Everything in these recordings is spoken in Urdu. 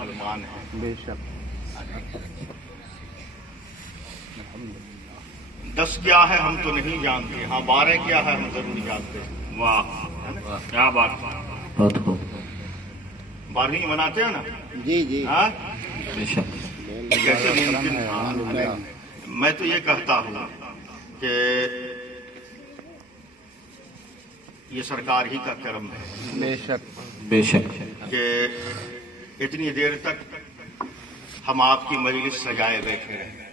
مسلمان ہیں. بے شک. 10 کیا ہے ہم تو نہیں جانتے، ہاں 12 کیا ہے ہم ضرور جانتے ہیں. واہ کیا بات. بہت خوب. 12ویں مناتے ہیں نا؟ جی جی ہاں بے شک. کیسے ممکن تھا؟ میں تو یہ کہتا ہوں کہ یہ سرکار ہی کا کرم ہے بے شک. بے شک. کہ اتنی دیر تک ہم آپ کی مجلس سجائے بیٹھے رہے.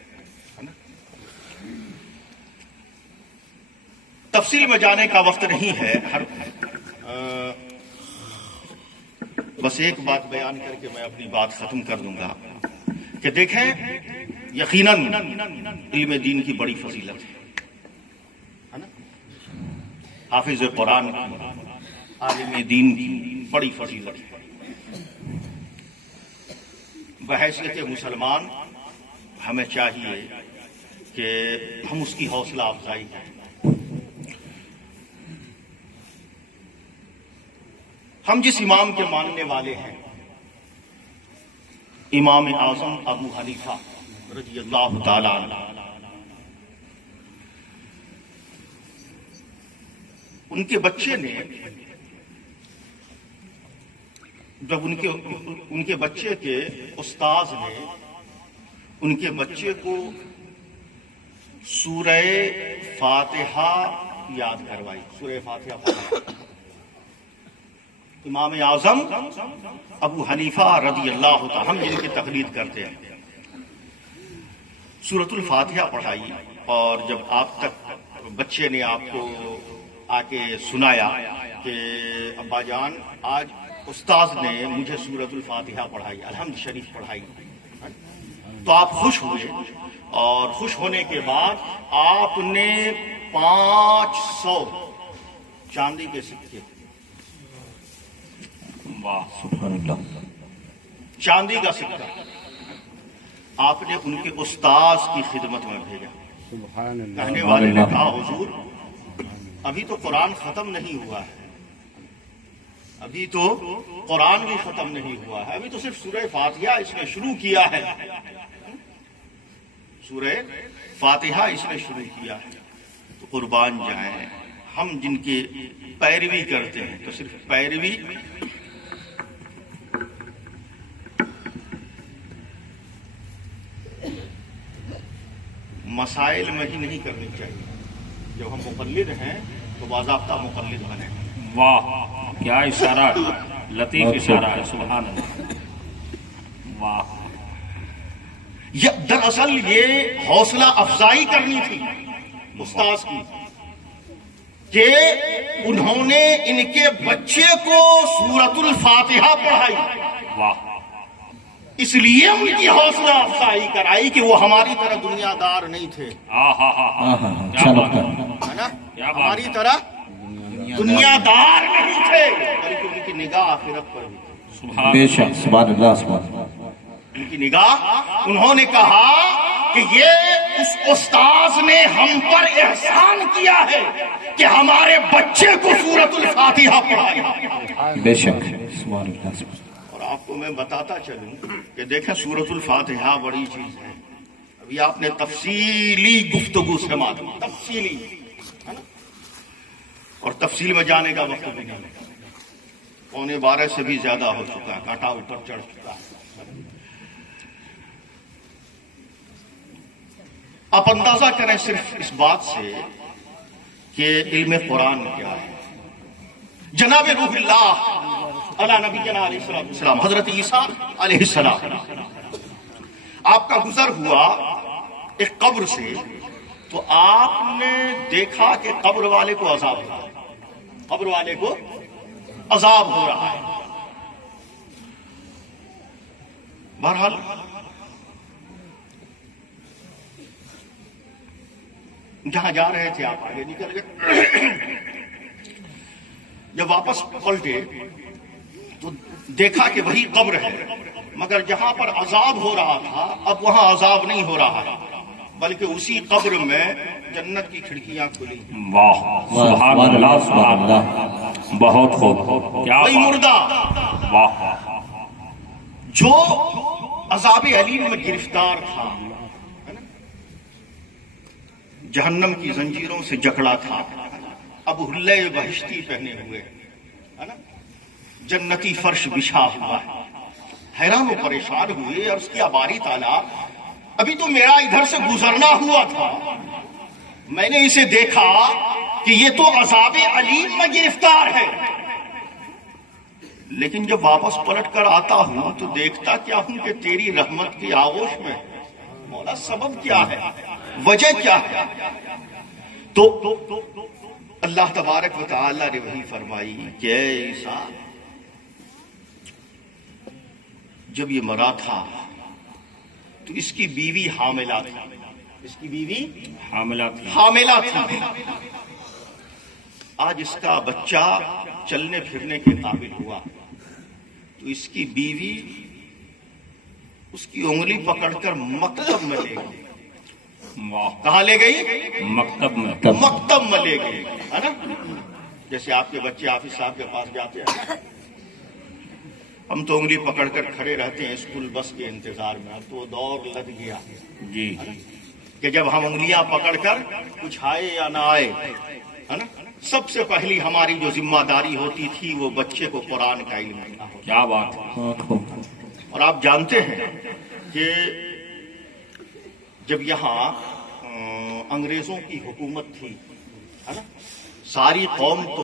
تفصیل میں جانے کا وقت نہیں ہے. بس ایک بات بیان کر کے میں اپنی بات ختم کر دوں گا کہ دیکھیں یقیناً علم دین کی بڑی فضیلت ہے نا؟ حافظ قرآن کی، عالم دین کی بڑی فضیلت ہے. بحیثیت مسلمان ہمیں چاہیے کہ ہم اس کی حوصلہ افزائی کریں. ہم جس امام کے ماننے والے ہیں، امام اعظم ابو حنیفہ رضی اللہ تعالی عنہ، ان کے بچے نے جب ان کے بچے کے استاذ نے ان کے بچے کو سورہ فاتحہ یاد کروائی، سورہ فاتحہ پڑھائی. امام اعظم ابو حنیفہ رضی اللہ تعالی ہم جن کی تقلید کرتے ہیں، سورۃ الفاتحہ پڑھائی. اور جب آپ تک بچے نے آپ کو آ کے سنایا کہ ابا جان آج استاذ نے مجھے سورۃ الفاتحہ پڑھائی، الحمد شریف پڑھائی، تو آپ خوش ہوئے. اور خوش ہونے کے بعد آپ نے 500 چاندی کے سکے، واہ سبحان اللہ. چاندی کا سکہ آپ نے ان کے استاذ کی خدمت میں بھیجا. سبحان اللہ. کہنے والے نے کہا حضور ابھی تو قرآن ختم نہیں ہوا ہے، ابھی تو قرآن بھی ختم نہیں ہوا ہے، ابھی تو صرف سورہ فاتحہ اس نے شروع کیا ہے، سورہ فاتحہ اس نے شروع کیا ہے. تو قربان جائیں ہم جن کی پیروی کرتے ہیں تو صرف پیروی مسائل میں ہی نہیں کرنی چاہیے. جب ہم مقلد ہیں تو باضابطہ مقلد بنیں. واہ کیا اشارہ ہے، لطیف اشارہ ہے. سبحان اللہ. واہ دراصل یہ حوصلہ افزائی کرنی تھی استاذ کی کہ انہوں نے ان کے بچے کو سورۃ الفاتحہ پڑھائی، واہ اس لیے ان کی حوصلہ افزائی کرائی کہ وہ ہماری طرح دنیا دار نہیں تھے، کیا بات ہے. ہے نا؟ کیا بات ہماری طرح دنیا دار نہیں تھے، بلکہ ان کی نگاہ آخرت پر بھی تھی. سبحان بے شک. سبحان اللہ. سبحان اللہ. ان کی نگاہ، انہوں نے کہا کہ یہ اس استاذ نے ہم پر احسان کیا ہے کہ ہمارے بچے کو سورۃ الفاتحہ پڑھائی. بے شک. سبحان اللہ. اور آپ کو میں بتاتا چلوں کہ دیکھیں سورۃ الفاتحہ بڑی چیز ہے. ابھی آپ نے تفصیلی گفتگو سماعت کی، تفصیلی، ہے نا؟ اور تفصیل میں جانے کا وقت بھی نہیں، 11:15 سے بھی زیادہ ہو چکا ہے، کانٹا اوپر چڑھ چکا ہے. آپ اندازہ کریں صرف اس بات سے کہ علم قرآن کیا ہے. جناب روح اللہ علی نبی جناب علیہ السلام، حضرت عیسیٰ علیہ السلام، آپ کا گزر ہوا ایک قبر سے، تو آپ نے دیکھا کہ قبر والے کو عذاب ہو رہا ہے، قبر والے کو عذاب ہو رہا ہے. بہرحال جہاں جا رہے تھے آپ آگے نکل گئے. جب واپس پلٹے تو دیکھا کہ وہی قبر ہے، مگر جہاں پر عذاب ہو رہا تھا اب وہاں عذاب نہیں ہو رہا ہے، بلکہ اسی قبر میں جنت کی کھڑکیاں کھلی. واہ سبحان اللہ. سبحان اللہ. بہت خوب. کیا وہی مردہ واہ جو عذاب علیم میں گرفتار تھا، جہنم کی زنجیروں سے جکڑا تھا، اب حلے بہشتی پہنے ہوئے ہے نا، جنتی فرش بچھا ہوا ہے، حیران و پریشان ہوئے اور اس کی باری تعالیٰ ابھی تو میرا ادھر سے گزرنا ہوا تھا، میں نے اسے دیکھا کہ یہ تو عذاب علیم میں گرفتار ہے، لیکن جب واپس پلٹ کر آتا ہوں تو دیکھتا کیا ہوں کہ تیری رحمت کی آغوش میں۔ مولا سبب کیا ہے، وجہ کیا ہے؟ تو اللہ تبارک و تعالی نے وہی فرمائی کہ اے عیسیٰ، جب یہ مرا تھا تو اس کی بیوی حاملہ تھی، اس کی بیوی حاملہ تھی، آج اس کا بچہ چلنے پھرنے کے قابل ہوا تو اس کی بیوی اس کی انگلی پکڑ کر مکتب میں لے گئی۔ کہاں لے گئی؟ مکتب میں۔ مکتب میں لے گئی، ہے نا؟ جیسے آپ کے بچے حافظ صاحب کے پاس جاتے ہیں، ہم تو انگلی پکڑ کر کھڑے رہتے ہیں اسکول بس کے انتظار میں، اب تو وہ دور لگ گیا جی کہ جب ہم انگلیاں پکڑ کر کچھ آئے یا نہ آئے، ہے نا، سب سے پہلی ہماری جو ذمہ داری ہوتی تھی وہ بچے کو قرآن کا علم دینا ہوتا۔ کیا بات ہے۔ اور آپ جانتے ہیں کہ جب یہاں انگریزوں کی حکومت تھی، ہے نا، ساری قوم تو